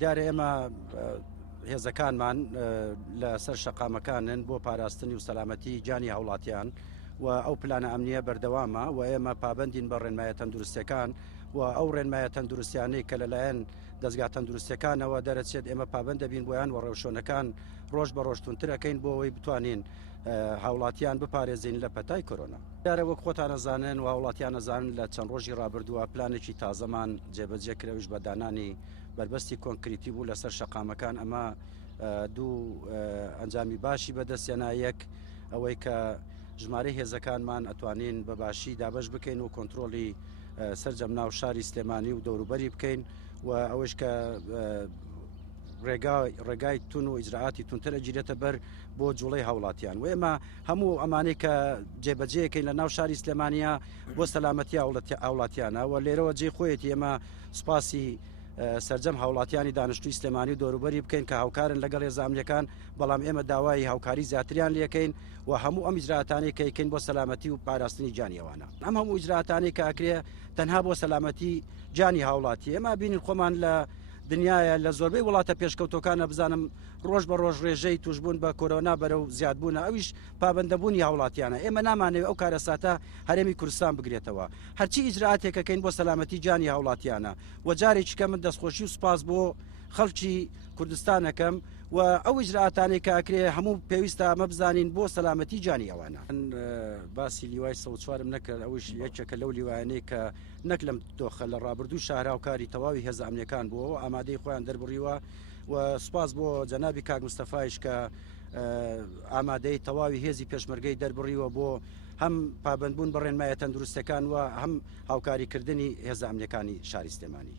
دیارە ئێمە هێزەکانمان لەسەر شەقامەکانن بۆ پاراستنی و سەلامەتی جانی هاوڵاتیان و ئەو پلانە ئەمنیە بەردەوامە و ئێمە پابندین بە ڕێنمایە تەندروستەکان و ئەو ڕێنمایە تەندروستیانەی کە لەلایەن دەستگا تەندروستەکانەوە دەرەچێت ئێمە پابند دەبین بۆیان و ڕێوشۆنەکان ڕۆژ بە ڕۆژتونترەکەین بۆ ئەوەی بتوانین هاوڵاتیان بپارێزین لە پەتای کۆرۆنا. دیارە وەک خۆتان ئەزانن و هاوڵاتیان ئەزانن لە چەند ڕۆژی ڕابردووە پلانێکی تازەمان جێبەجێ کرێویش بە دانانی بربەستی کۆنکریتی بوو لەسەر شەقامەکان. ئەمە دوو ئەنجامی باشی بەدەستێنا، یەک ئەوەی کە ژمارەی هێزەکانمان ئەتوانین بە باشی دابش بکەین و کۆنتترۆلی سەرجەم ناو شاری سلێمانی و دەوروبەری بکەین و ئەوەش کە ڕێگای تون و ئیجرعاتی تونترە گیرێتە بەر بۆ جوڵەی هاوڵاتیان و ئێمە هەموو ئەمانەی کە جێبەجێەکەین لە ناو شاری سلێمانیا بۆ سەلامەتی هاوڵاتیانە و لێرەوە جێ خۆیەتی ئێمە سوپاسی سەرجەم هاوڵاتیانی دانیشتووی سلێمانی و دەوروبەری بکەین کە هاوکارن لەگەڵ هێزانەکان، بەڵام ئێمە داوای هاوکاری زیاتریان لەکەین و هەموو ئەم ئیجرعاتانەی کە یکەین بۆ سەلامەتی و پاراستنی جانیەوانە. ئەم هەموو ئیجرعاتانەی کە ئەکرێ تەنها بۆ سەلامەتی جانی هاوڵاتی. ئێمە بینین خۆمان لە دنیاە لە زۆربەی وڵاتە پێشکەوتەکانە بزانم ڕۆژ بە ڕۆژ ڕێژەی توشبوون بە کۆرۆنا بەرەو زیادبوونە، ئەویش پابندەبوونی هاوڵاتیانە. ئێمە نامانەوێت ئەو کارەساتە هەرێمی کوردستان بگرێتەوە. هەرچی ئیجرعاتێکەکەین بۆ سەلامەتی جانی هاوڵاتیانە و جارێکی کە من دەستخۆشی و سوپاس بۆ خەڵکی کوردستانەکەم و ئەو ئیجرعاتانەی کە ئەکرێ هەموو پێویستە ئەمە بزانین بۆ سەلامەتی جانی ئەوانە. باسی لیوای ١٤م نەکرد، ئەوش یەکێکە لەو لیوانەیە کە نەک لەم دۆخە لە ڕابردوو شارا و کاری تەواوی هێزە ئەمنیەکان بووەوە ئامادەی خۆیان دەربڕیوە و سوپاس بۆ جەنابی کاک مستەفایش کە ئامادەی تەواوی هێزی پێشمەرگەی دەربڕیوە بۆ هەم پابندبوون بە ڕێنمایە تەندروستەکان و هەم هاوکاریکردنی هێزە ئەمنیەکانی شاری سلێمانی.